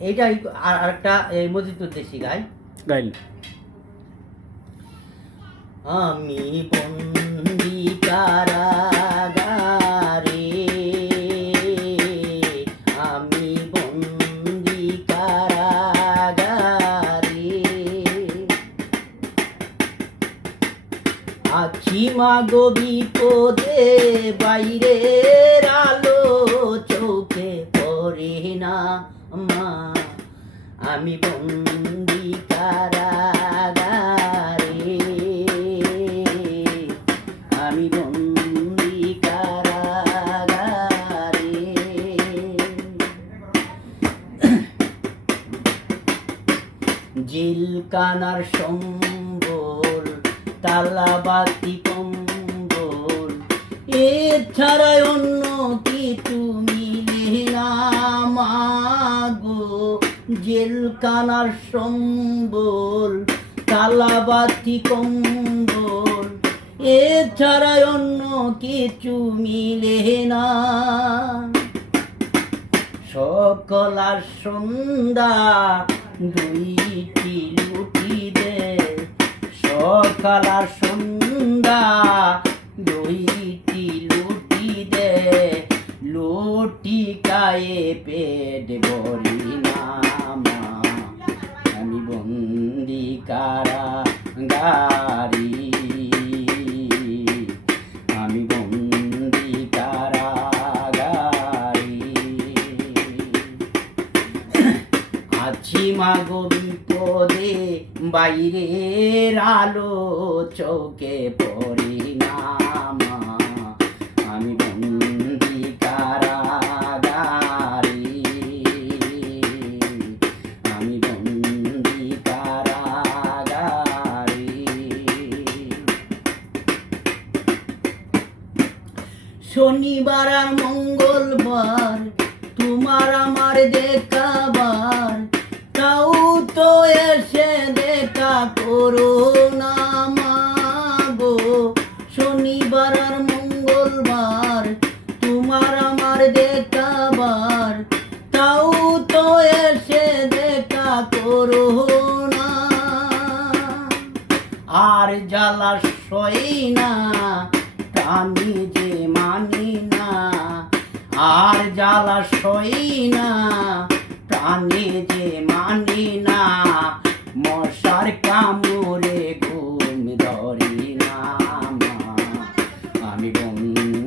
এইটাই আরেকটা এই মজিদুর দেশি গাই। গাইল। আমি বন্দি কারাগারে, আমি বন্দি কারাগারে, আছি মাগো বিপদে, বাইরের আলো চোখে পড়ে না মা, আমি বন্দি কারাগারে, আমি বন্দি কারাগারে। জেলখানার সম্বল, তালাবাতি কম্বল, এছাড়া অন্য কিছু মিলে না মাগো, জেলখানার সম্বল, তালাবাতি কম্বল, এছাড়া অন্য কিছু মিলে না। সকল আর সন্ধ্যা দুইটি লুটি দে, সকাল আর সন্ধ্যা দুইটি লুটি দে, লুটি গায়ে পেট ভরি না মা, আমি বন্দি কারাগারি, আমি বন্দি কারাগারি, আছি মাগো বিপদে, বাইরের আলো চোখে পড়ি না মা, আমি বন্দি কারাগারি, আমি বন্দি কারাগারি। শনিবার আর মঙ্গলবার তোমার আমার দেখাবার, তাও তো এসে দেখা করো না মাগো, শনিবার আর মঙ্গলবার তোমার আমার দেখাবার, তাও তো এসে দেখা করো না, আর জ্বালা সই না আমি যে মানি না, আর জ্বালা সই না প্রাণে যে